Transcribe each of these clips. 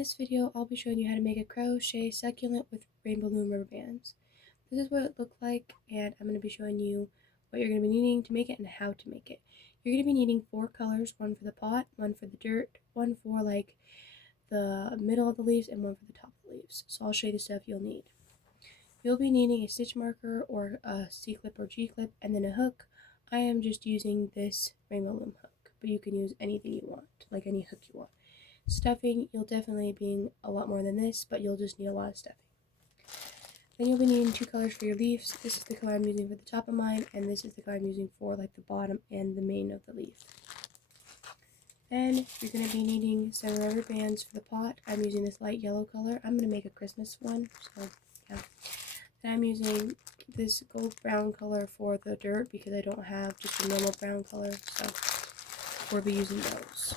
this video, I'll be showing you how to make a crochet succulent with rainbow loom rubber bands. This is what it looked like, and I'm going to be showing you what you're going to be needing to make it and how to make it. You're going to be needing 4 colors, one for the pot, one for the dirt, one for like the middle of the leaves, and one for the top of the leaves. So I'll show you the stuff you'll need. You'll be needing a stitch marker or a C-clip or G-clip, and then a hook. I am just using this rainbow loom hook, but you can use anything you want, like any hook you want. Stuffing, you'll definitely be a lot more than this, but you'll just need a lot of stuffing. Then you'll be needing 2 colors for your leaves. This is the color I'm using for the top of mine, and this is the color I'm using for like the bottom and the main of the leaf. Then you're going to be needing some rubber bands for the pot. I'm using this light yellow color. I'm going to make a Christmas one, so yeah. Then I'm using this gold brown color for the dirt because I don't have just a normal brown color, so we'll be using those.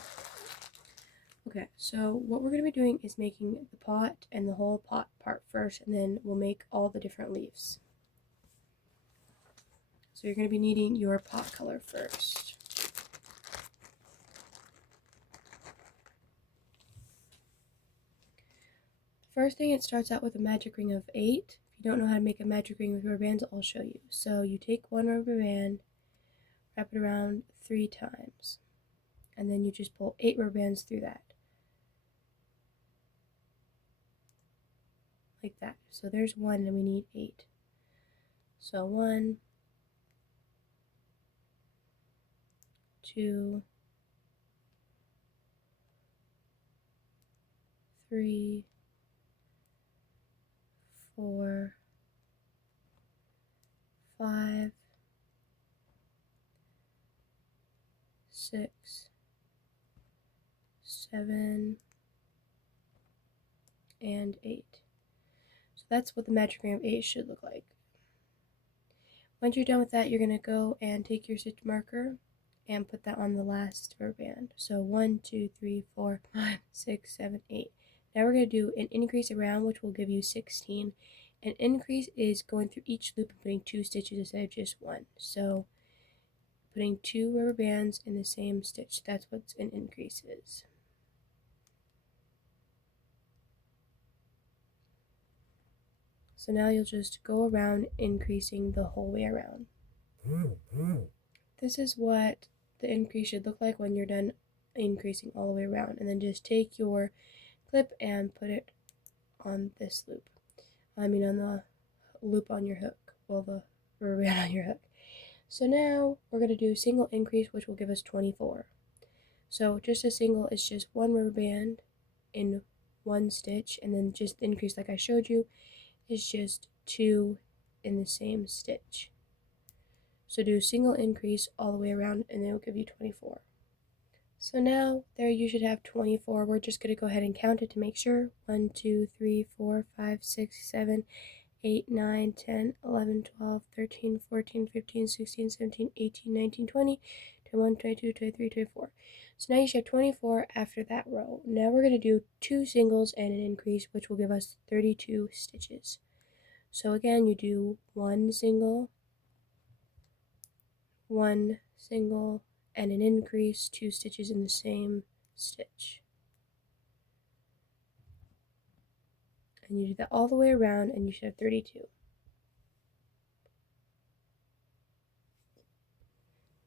Okay, so what we're going to be doing is making the pot and the whole pot part first, and then we'll make all the different leaves. So you're going to be needing your pot color first. First thing, it starts out with a magic ring of 8. If you don't know how to make a magic ring with rubber bands, I'll show you. So you take one rubber band, wrap it around 3 times, and then you just pull 8 rubber bands through that. Like that. So there's 1 and we need 8. So 1, 2, 3, 4, 5, 6, 7, and 8. So that's what the magic ring of 8 should look like. Once you're done with that, you're going to go and take your stitch marker and put that on the last rubber band. So 1, 2, 3, 4, 5, 6, 7, 8. Now we're going to do an increase around, which will give you 16. An increase is going through each loop and putting 2 stitches instead of just 1. So putting 2 rubber bands in the same stitch. That's what an increase is. So now you'll just go around increasing the whole way around. This is what the increase should look like when you're done increasing all the way around. And then just take your clip and put it on this loop. On the loop on your hook. Well, the rubber band on your hook. So now we're going to do single increase, which will give us 24. So just a single is just 1 rubber band in 1 stitch, and then just the increase like I showed you is just 2 in the same stitch. So do single increase all the way around, and it will give you 24. So now there you should have 24. We're just going to go ahead and count it to make sure. 1, 2, 3, 4, 5, 6, 7, 8, 9, 10, 11, 12, 13, 14, 15, 16, 17, 18, 19, 20, 21, 22, 23, 24. So now you should have 24 after that row. Now we're going to do 2 singles and an increase, which will give us 32 stitches. So again, you do 1 single, 1 single, and an increase, 2 stitches in the same stitch. And you do that all the way around, and you should have 32.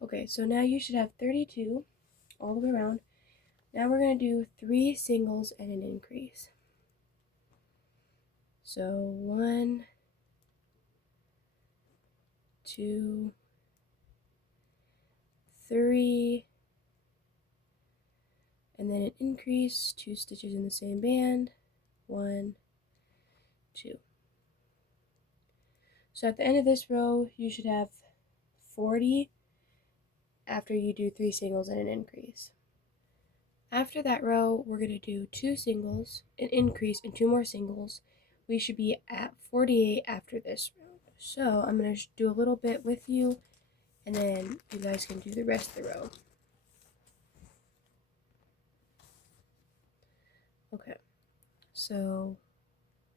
Okay, so now you should have 32 all the way around. Now we're going to do 3 singles and an increase. So 1, 2, 3, and then an increase, 2 stitches in the same band, 1, 2. So at the end of this row, you should have 40 after you do 3 singles and an increase. After that row, we're going to do 2 singles, an increase, and 2 more singles. We should be at 48 after this row. So I'm going to do a little bit with you, and then you guys can do the rest of the row. Okay, so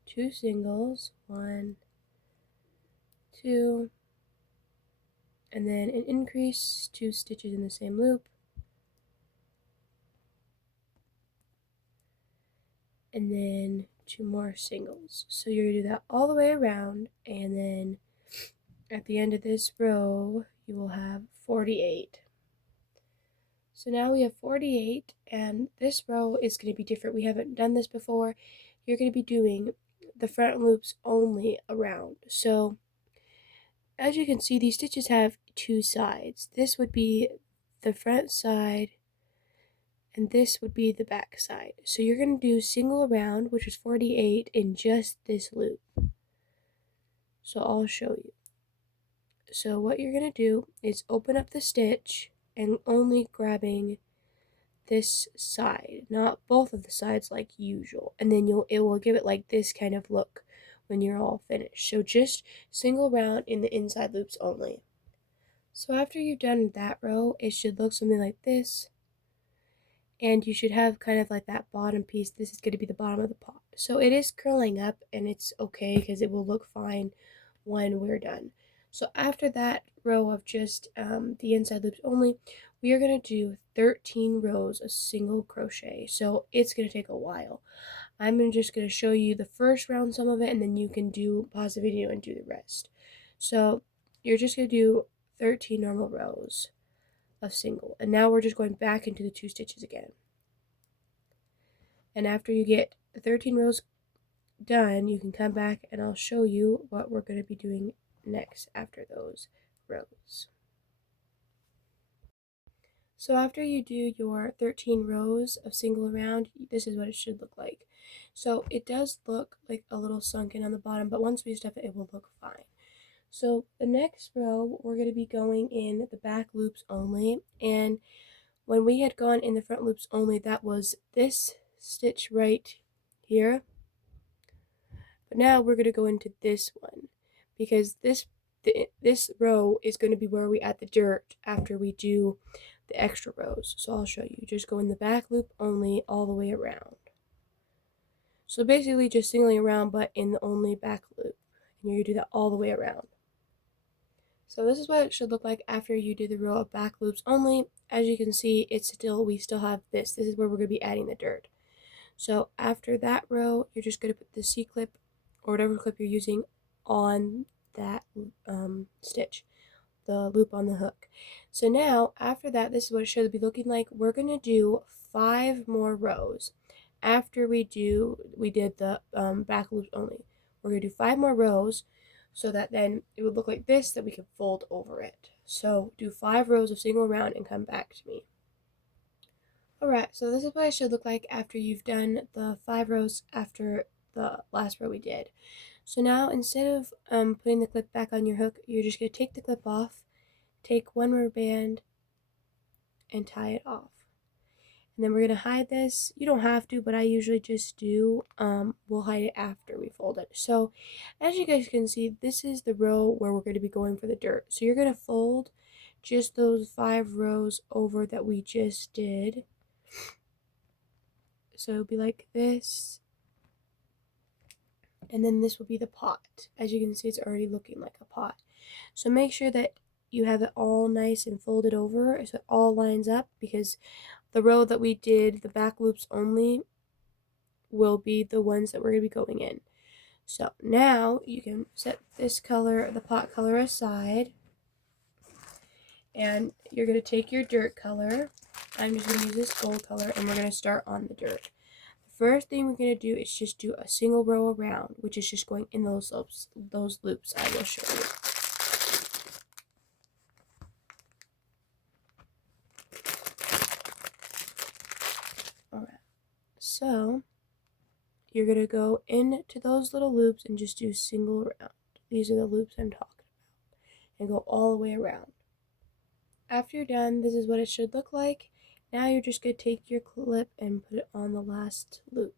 2 singles, 1, 2, and then an increase, 2 stitches in the same loop, and then 2 more singles. So you're gonna do that all the way around, and then at the end of this row you will have 48. So now we have 48, and this row is going to be different. We haven't done this before. You're going to be doing the front loops only around. So as you can see, these stitches have 2 sides. This would be the front side, and this would be the back side. So you're going to do single around, which is 48, in just this loop. So I'll show you. So what you're going to do is open up the stitch and only grabbing this side, not both of the sides like usual, and then it will give it like this kind of look when you're all finished. So just single round in the inside loops only. So after you've done that row, it should look something like this, and you should have kind of like that bottom piece. This is going to be the bottom of the pot. So it is curling up, and it's okay because it will look fine when we're done. So after that row of just the inside loops only, we are going to do 13 rows of single crochet. So it's going to take a while. I'm just going to show you the first round, some of it, and then you can pause the video and do the rest. So you're just going to do 13 normal rows of single, and now we're just going back into the 2 stitches again. And after you get the 13 rows done, you can come back and I'll show you what we're going to be doing next after those rows. So after you do your 13 rows of single around, this is what it should look like. So it does look like a little sunken on the bottom, but once we stuff it, it will look fine. So the next row, we're going to be going in the back loops only, and when we had gone in the front loops only, that was this stitch right here. But now we're going to go into this one, because this row is going to be where we add the dirt after we do the extra rows. So I'll show you. Just go in the back loop only all the way around. So basically just singling around, but in the only back loop. And you're going to do that all the way around. So this is what it should look like after you do the row of back loops only. As you can see, we still have this. This is where we're going to be adding the dirt. So after that row, you're just going to put the C-clip or whatever clip you're using on that stitch, the loop on the hook. So now after that, this is what it should be looking like. We're going to do 5 more rows after we did the back loops only. We're going to do 5 more rows, so that then it would look like this, that we can fold over it. So do 5 rows of single round and come back to me. Alright, so this is what it should look like after you've done the 5 rows after the last row we did. So now instead of putting the clip back on your hook, you're just going to take the clip off, take one rubber band, and tie it off. And then we're going to hide this. You don't have to, but I usually just do. We'll hide it after we fold it. So as you guys can see, this is the row where we're going to be going for the dirt. So you're going to fold just those 5 rows over that we just did. So it'll be like this. And then this will be the pot. As you can see, it's already looking like a pot. So make sure that you have it all nice and folded over so it all lines up, because the row that we did, the back loops only, will be the ones that we're going to be going in. So now you can set this color, the pot color, aside, and you're going to take your dirt color. I'm just going to use this gold color, and we're going to start on the dirt. The first thing we're going to do is just do a single row around, which is just going in those loops. I will show you. Alright, so you're going to go into those little loops and just do single round. These are the loops I'm talking about. And go all the way around. After you're done, this is what it should look like. Now you're just going to take your clip and put it on the last loop.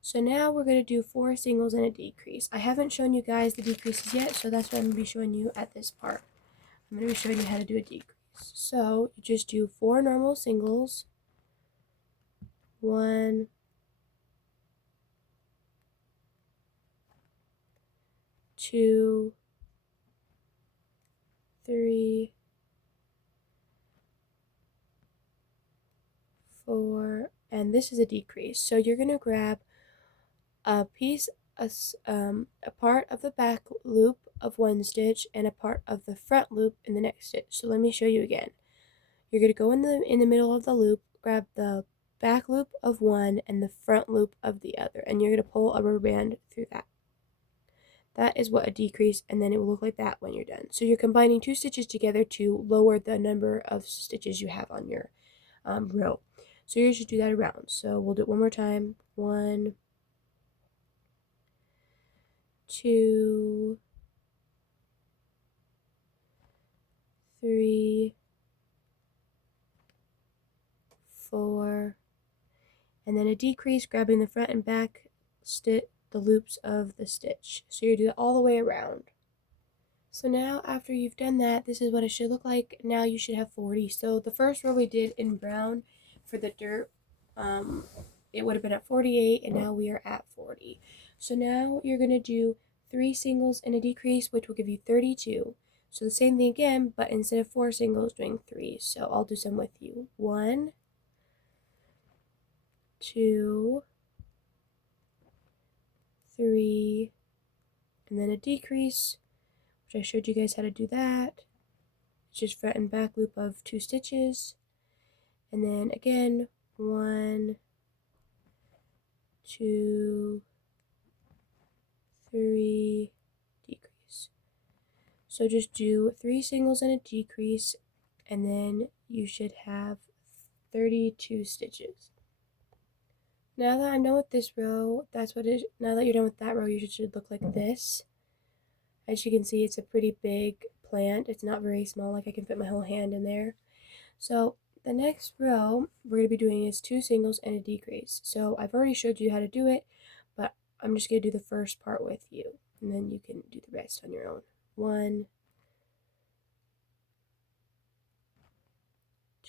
So now we're going to do 4 singles and a decrease. I haven't shown you guys the decreases yet, so that's what I'm going to be showing you at this part. I'm going to be showing you how to do a decrease. So you just do 4 normal singles. 1, 2, 3, 4, and this is a decrease. So you're going to grab a piece, a part of the back loop of one stitch and a part of the front loop in the next stitch. So let me show you again. You're going to go in the middle of the loop, grab the back loop of one and the front loop of the other, and you're going to pull a rubber band through that. That is what a decrease, and then it will look like that when you're done. So you're combining two stitches together to lower the number of stitches you have on your row. So you should do that around. So we'll do it one more time. 1, 2, 3, 4, and then a decrease, grabbing the front and back stitch, the loops of the stitch. So you do that all the way around. So now after you've done that, this is what it should look like. Now you should have 40. So the first row we did in brown for the dirt, it would have been at 48, and now we are at 40. So now you're going to do 3 singles and a decrease, which will give you 32. So the same thing again, but instead of 4 singles, doing 3. So I'll do some with you. 1, 2, 3, and then a decrease, which I showed you guys how to do that. It's just front and back loop of 2 stitches, and then again 1, 2, 3, decrease. So just do 3 singles and a decrease, and then you should have 32 stitches. Now that I'm done with this row, now that you're done with that row, you should look like this. As you can see, it's a pretty big plant. It's not very small, like I can fit my whole hand in there. So the next row we're going to be doing is 2 singles and a decrease. So I've already showed you how to do it, but I'm just going to do the first part with you, and then you can do the rest on your own. 1,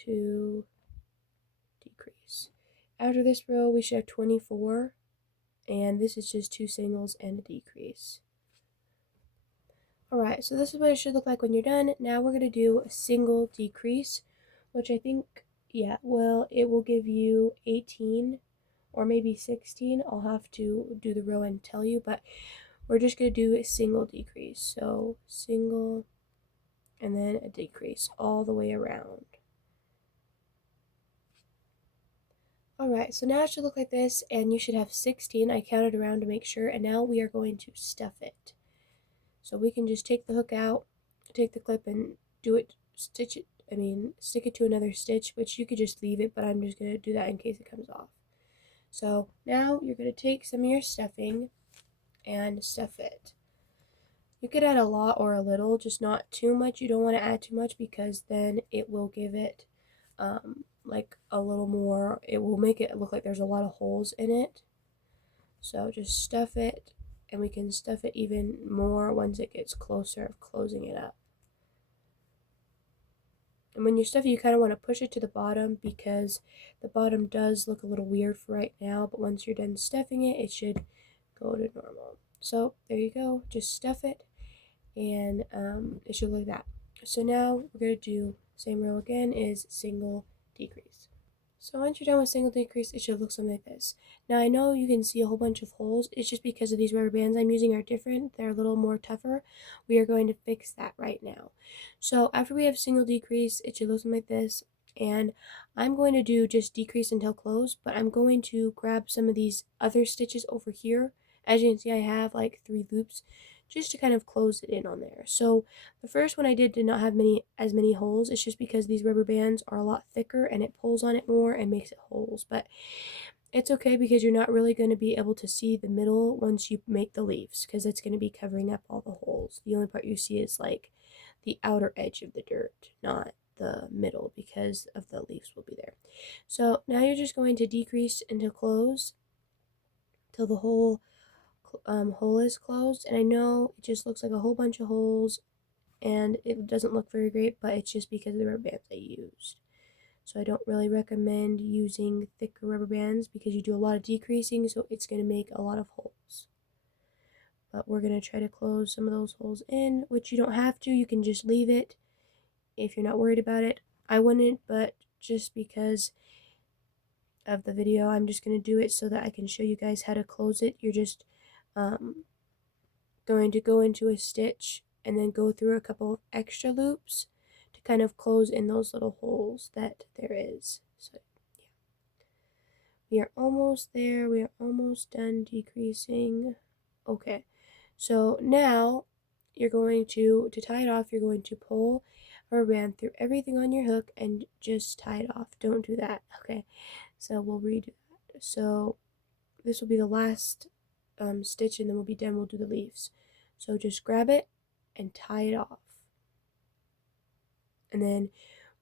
2, decrease. After this row, we should have 24, and this is just 2 singles and a decrease. Alright, so this is what it should look like when you're done. Now we're going to do a single decrease, which I think, yeah, well, it will give you 18 or maybe 16. I'll have to do the row and tell you, but we're just going to do a single decrease. So single and then a decrease all the way around. Alright, so now it should look like this, and you should have 16. I counted around to make sure, and now we are going to stuff it. So we can just take the hook out, take the clip and stick it to another stitch, which you could just leave it, but I'm just going to do that in case it comes off. So now you're going to take some of your stuffing and stuff it. You could add a lot or a little, just not too much. You don't want to add too much because then it will give it like a little more, it will make it look like there's a lot of holes in it. So just stuff it, and we can stuff it even more once it gets closer of closing it up. And when you stuff it, you kind of want to push it to the bottom because the bottom does look a little weird for right now, but once you're done stuffing it, it should go to normal. So there you go, just stuff it, and it should look like that. So now we're going to do same row again, is single decrease. So once you're done with single decrease, it should look something like this. Now I know you can see a whole bunch of holes. It's just because of these rubber bands I'm using are different. They're a little more tougher. We are going to fix that right now. So after we have single decrease, it should look something like this. And I'm going to do just decrease until close, but I'm going to grab some of these other stitches over here. As you can see, I have like 3 loops just to kind of close it in on there. So the first one I did not have as many holes. It's just because these rubber bands are a lot thicker and it pulls on it more and makes it holes. But it's okay because you're not really going to be able to see the middle once you make the leaves because it's going to be covering up all the holes. The only part you see is like the outer edge of the dirt, not the middle, because of the leaves will be there. So now you're just going to decrease until close till the whole hole is closed. And I know it just looks like a whole bunch of holes and it doesn't look very great, but it's just because of the rubber bands I used. So I don't really recommend using thicker rubber bands because you do a lot of decreasing, so it's going to make a lot of holes. But we're going to try to close some of those holes in, which you don't have to. You can just leave it if you're not worried about it. I wouldn't, but just because of the video. I'm just going to do it so that I can show you guys how to close it. You're just going to go into a stitch and then go through a couple of extra loops to kind of close in those little holes that there is. So yeah, we are almost there. We are almost done decreasing. Okay, so now you're going to tie it off, you're going to pull a rubber band through everything on your hook and just tie it off. Don't do that. Okay, so we'll redo that. So this will be the last stitch, and then we'll be done. We'll do the leaves. So just grab it and tie it off, and then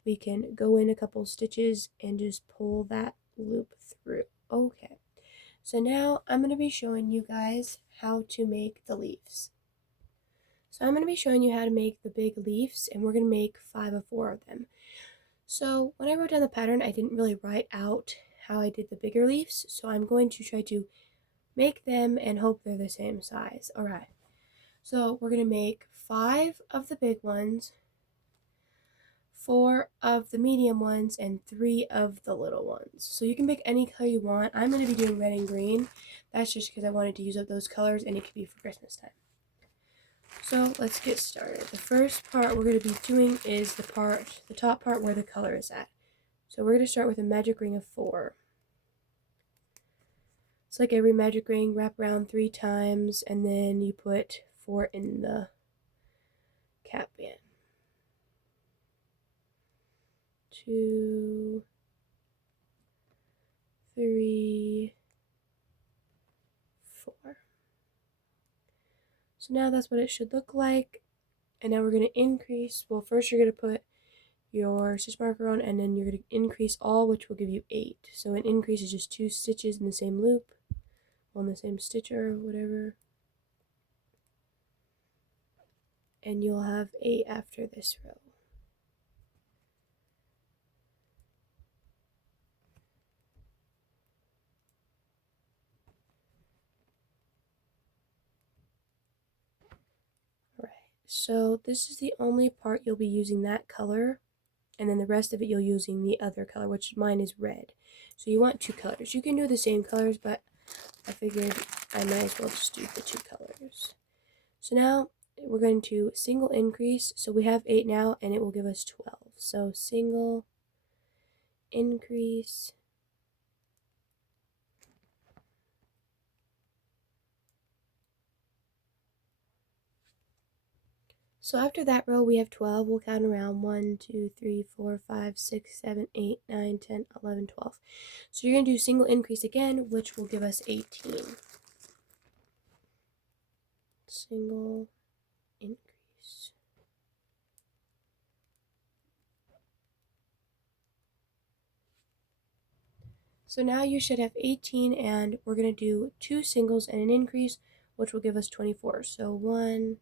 we can go in a couple stitches and just pull that loop through. Okay, so now I'm going to be showing you guys how to make the leaves. So I'm going to be showing you how to make the big leaves, and we're going to make 5 of 4 of them. So when I wrote down the pattern, I didn't really write out how I did the bigger leaves, so I'm going to try to make them and hope they're the same size. Alright, so we're going to make 5 of the big ones, 4 of the medium ones, and 3 of the little ones. So you can pick any color you want. I'm going to be doing red and green. That's just because I wanted to use up those colors, and it could be for Christmas time. So let's get started. The first part we're going to be doing is the top part where the color is at. So we're going to start with a magic ring of 4. It's like every magic ring, wrap around 3 times, and then you put 4 in the cap band. 2, 3, 4. So now that's what it should look like. And now we're going to increase. Well, first you're going to put your stitch marker on, and then you're going to increase all, which will give you 8. So an increase is just 2 stitches in the same loop, on the same stitch or whatever. And you'll have 8 after this row. Alright, so this is the only part you'll be using that color, and then the rest of it you'll using the other color, which mine is red. So you want 2 colors. You can do the same colors, but I figured I might as well just do the 2 colors. So now we're going to single increase. So we have 8 now, and it will give us 12. So single increase. So after that row, we have 12. We'll count around 1, 2, 3, 4, 5, 6, 7, 8, 9, 10, 11, 12. So you're going to do single increase again, which will give us 18. Single increase. So now you should have 18, and we're going to do 2 singles and an increase, which will give us 24. So 1,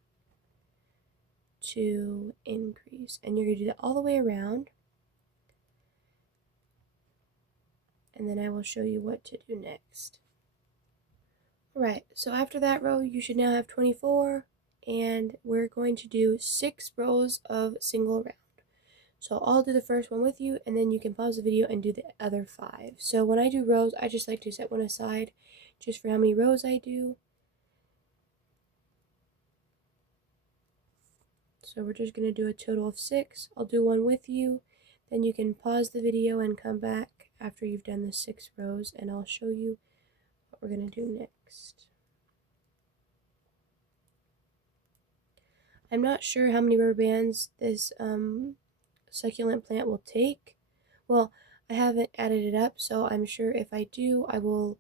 2, increase. And you're going to do that all the way around. And then I will show you what to do next. Alright, so after that row, you should now have 24, and we're going to do 6 rows of single round. So I'll do the first one with you, and then you can pause the video and do the other 5. So when I do rows, I just like to set one aside just for how many rows I do. So we're just going to do a total of 6. I'll do one with you, then you can pause the video and come back after you've done the 6 rows, and I'll show you what we're going to do next. I'm not sure how many rubber bands this succulent plant will take. Well, I haven't added it up, so I'm sure if I do, I will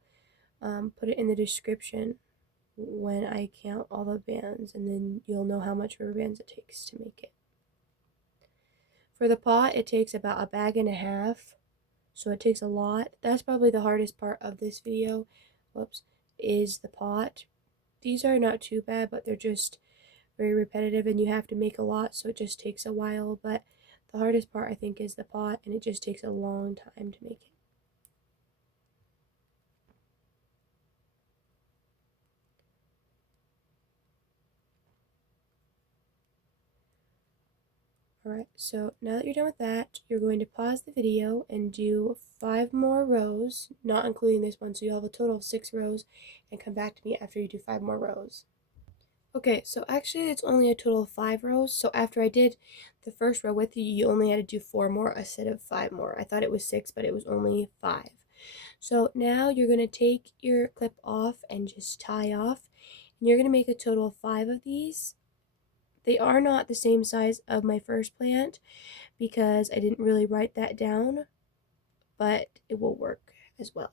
put it in the description when I count all the bands, and then you'll know how much rubber bands it takes to make it. For the pot, it takes about a bag and a half, so it takes a lot. That's probably the hardest part of this video, is the pot. These are not too bad, but they're just very repetitive, and you have to make a lot, so it just takes a while. But the hardest part, I think, is the pot, and it just takes a long time to make it. Alright, so now that you're done with that, you're going to pause the video and do 5 more rows, not including this one, so you'll have a total of 6 rows, and come back to me after you do 5 more rows. Okay, so actually it's only a total of 5 rows, so after I did the first row with you, you only had to do 4 more instead of 5 more. I thought it was 6, but it was only 5. So now you're going to take your clip off and just tie off, and you're going to make a total of 5 of these. They are not the same size of my first plant because I didn't really write that down, but it will work as well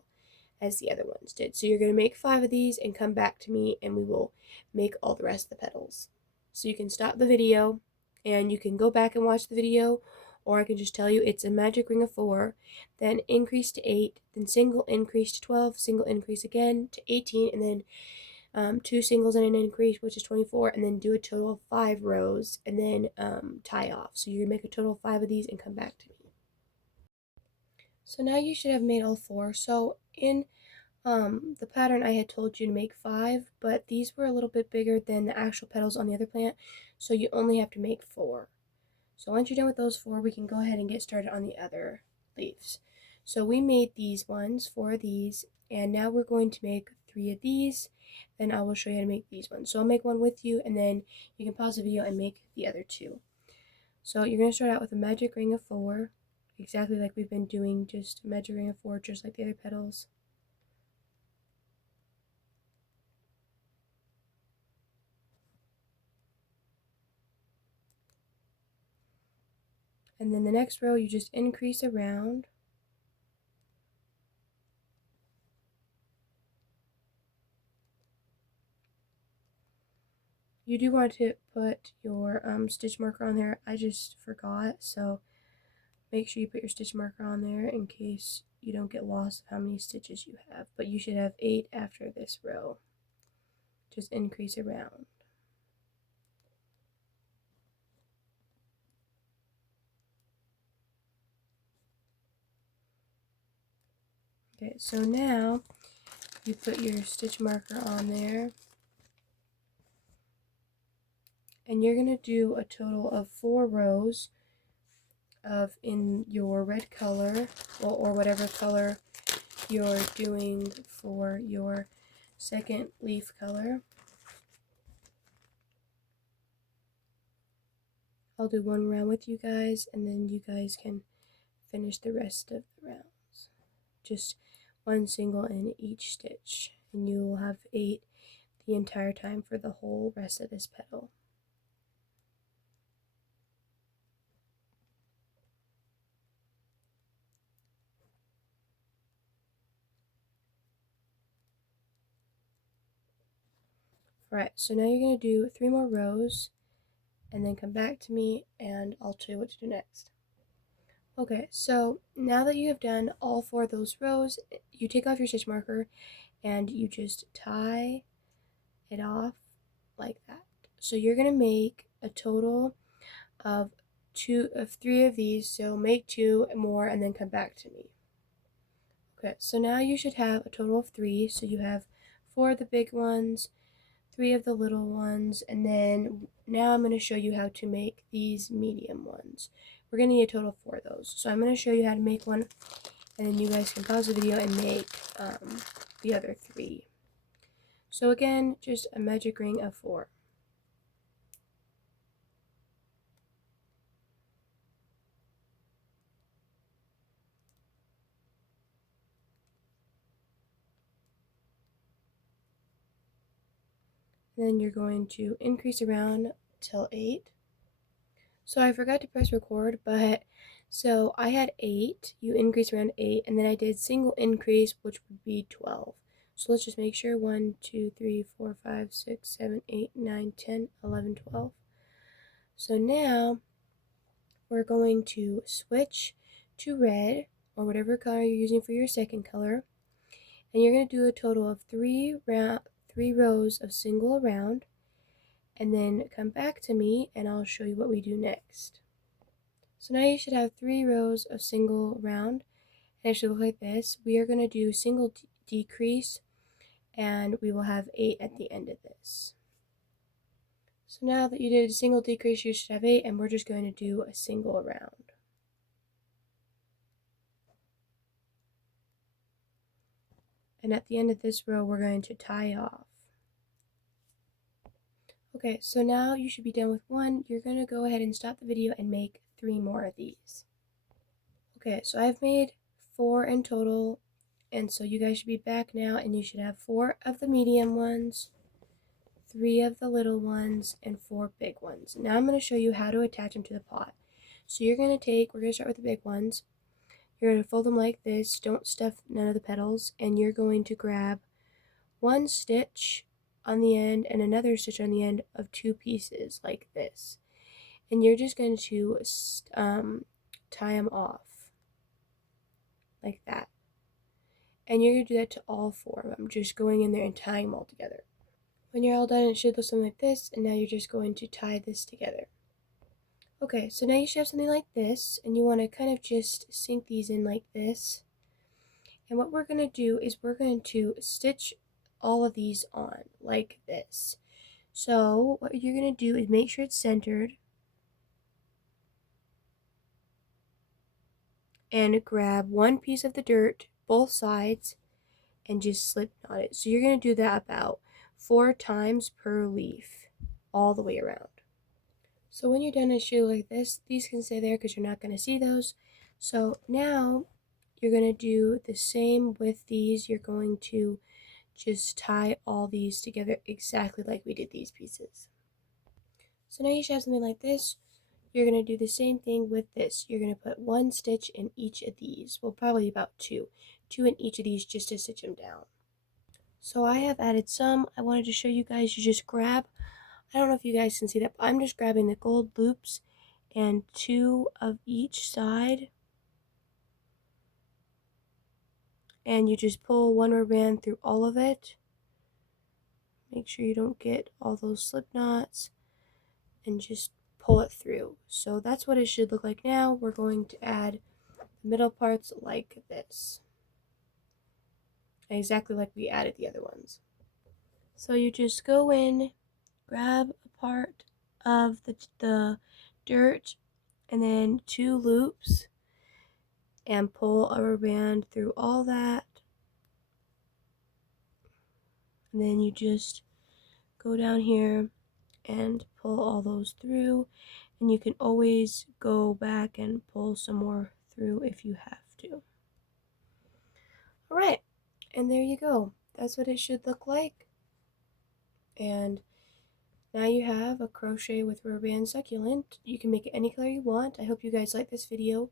as the other ones did. So you're going to make 5 of these and come back to me and we will make all the rest of the petals. So you can stop the video and you can go back and watch the video, or I can just tell you it's a magic ring of 4, then increase to 8, then single increase to 12, single increase again to 18, and then 2 singles and an increase, which is 24, and then do a total of 5 rows and then tie off. So you make a total of 5 of these and come back to me. So now you should have made all 4. So in the pattern I had told you to make 5, but these were a little bit bigger than the actual petals on the other plant, so you only have to make 4. So once you're done with those 4, we can go ahead and get started on the other leaves. So we made these ones, 4 of these, and now we're going to make 3 of these, then I will show you how to make these ones. So I'll make one with you, and then you can pause the video and make the other 2. So you're going to start out with a magic ring of 4, exactly like we've been doing, just a magic ring of 4, just like the other petals. And then the next row, you just increase around. You do want to put your stitch marker on there. I just forgot, so make sure you put your stitch marker on there in case you don't get lost of how many stitches you have. But you should have 8 after this row. Just increase around. Okay, so now you put your stitch marker on there, and you're going to do a total of 4 rows of in your red color, or whatever color you're doing for your second leaf color. I'll do one round with you guys, and then you guys can finish the rest of the rounds. Just one single in each stitch, and you will have 8 the entire time for the whole rest of this petal. Alright, so now you're going to do 3 more rows, and then come back to me and I'll tell you what to do next. Okay, so now that you have done all 4 of those rows, you take off your stitch marker and you just tie it off like that. So you're going to make a total of 3 of these, so make 2 more and then come back to me. Okay, so now you should have a total of 3, so you have 4 of the big ones, 3 of the little ones, and then now I'm going to show you how to make these medium ones. We're going to need a total of 4 of those. So I'm going to show you how to make one, and then you guys can pause the video and make the other 3. So again, just a magic ring of 4. Then you're going to increase around till 8. So I forgot to press record, but so I had 8, you increase around 8, and then I did single increase, which would be 12. So let's just make sure 1, 2, 3, 4, 5, 6, 7, 8, 9, 10, 11, 12. So now we're going to switch to red, or whatever color you're using for your second color, and you're going to do a total of 3 rows of single around, and then come back to me and I'll show you what we do next. So now you should have 3 rows of single round, and it should look like this. We are going to do single decrease, and we will have 8 at the end of this. So now that you did a single decrease, you should have 8, and we're just going to do a single round. And at the end of this row, we're going to tie off. Okay, so now you should be done with 1. You're going to go ahead and stop the video and make 3 more of these. Okay, so I've made 4 in total, and so you guys should be back now, and you should have 4 of the medium ones, 3 of the little ones, and 4 big ones. Now I'm going to show you how to attach them to the pot. So we're going to start with the big ones. You're going to fold them like this, don't stuff none of the petals, and you're going to grab 1 stitch on the end and another stitch on the end of 2 pieces like this. And you're just going to tie them off like that. And you're going to do that to all 4 of them, just going in there and tying them all together. When you're all done, it should look something like this, and now you're just going to tie this together. Okay, so now you should have something like this, and you want to kind of just sink these in like this. And what we're going to do is we're going to stitch all of these on like this. So what you're going to do is make sure it's centered, and grab 1 piece of the dirt, both sides, and just slip knot it. So you're going to do that about 4 times per leaf all the way around. So when you're done, it should look like this. These can stay there because you're not going to see those. So now you're going to do the same with these. You're going to just tie all these together exactly like we did these pieces. So now you should have something like this. You're going to do the same thing with this. You're going to put 1 stitch in each of these. Well, probably about 2. 2 in each of these just to stitch them down. So I have added some. I wanted to show you guys. You just grab, I don't know if you guys can see that, but I'm just grabbing the gold loops and 2 of each side. And you just pull 1 rubber band through all of it. Make sure you don't get all those slip knots, and just pull it through. So that's what it should look like now. We're going to add the middle parts like this, exactly like we added the other ones. So you just go in, grab a part of the dirt, and then 2 loops, and pull a rubber band through all that. And then you just go down here and pull all those through, and you can always go back and pull some more through if you have to. Alright, and there you go. That's what it should look like. And now you have a crochet with rubber band succulent. You can make it any color you want. I hope you guys like this video.